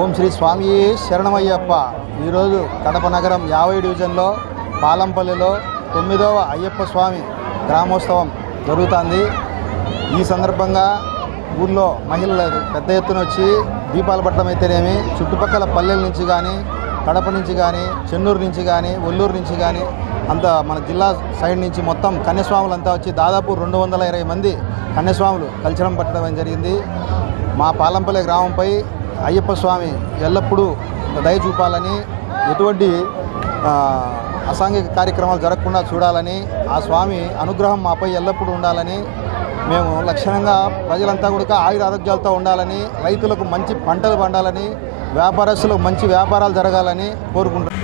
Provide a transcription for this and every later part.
ఓం శ్రీ స్వామి శరణమయ్యప్ప. ఈరోజు కడప నగరం 50 డివిజన్లో పాలంపల్లిలో 9వ అయ్యప్ప స్వామి గ్రామోత్సవం జరుగుతుంది. ఈ సందర్భంగా ఊళ్ళో మహిళలు పెద్ద ఎత్తున వచ్చి దీపాలు పట్టడం అయితేనేమి, చుట్టుపక్కల పల్లెల నుంచి కానీ, కడప నుంచి కానీ, చెన్నూరు నుంచి కానీ, ఒల్లూరు నుంచి కానీ, అంతా మన జిల్లా సైడ్ నుంచి మొత్తం కన్యస్వాములు అంతా వచ్చి దాదాపు 220 మంది కన్యస్వాములు కల్చరం పట్టడం జరిగింది. మా పాలంపల్లి గ్రామంపై అయ్యప్ప స్వామి ఎల్లప్పుడూ దయ చూపాలని, ఎటువంటి అసాంఘిక కార్యక్రమాలు జరగకుండా చూడాలని, ఆ స్వామి అనుగ్రహం మాపై ఎల్లప్పుడూ ఉండాలని, మేము లక్షణంగా ప్రజలంతా కూడా ఆయుర ఆరోగ్యాలతో ఉండాలని, రైతులకు మంచి పంటలు పండాలని, వ్యాపారస్తులకు మంచి వ్యాపారాలు జరగాలని కోరుకుంటున్నాం.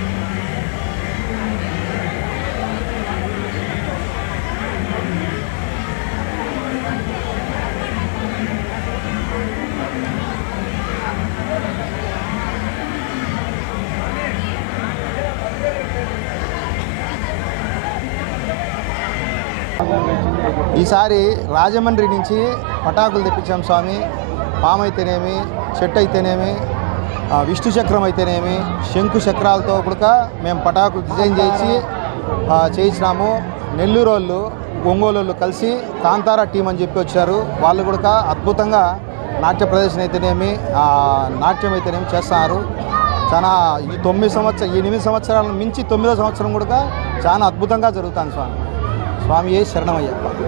ఈసారి రాజమండ్రి నుంచి పటాకులు తెప్పించాం స్వామి. పాము అయితేనేమి, చెట్టు అయితేనేమి, విష్ణు చక్రం అయితేనేమి, శంకు చక్రాలతో కూడా మేము పటాకులు డిజైన్ చేయించినాము. నెల్లూరు వాళ్ళు, ఒంగోలు కలిసి కాంతారా టీం అని చెప్పి వచ్చారు. వాళ్ళు కూడా అద్భుతంగా నాట్య ప్రదర్శన అయితేనేమి నాట్యం అయితేనేమి చేస్తున్నారు. చాలా ఈ 8 సంవత్సరాలను మించి 9వ సంవత్సరం కూడా చాలా అద్భుతంగా జరుగుతుంది స్వామి. స్వామియే శరణమయ్యప్ప.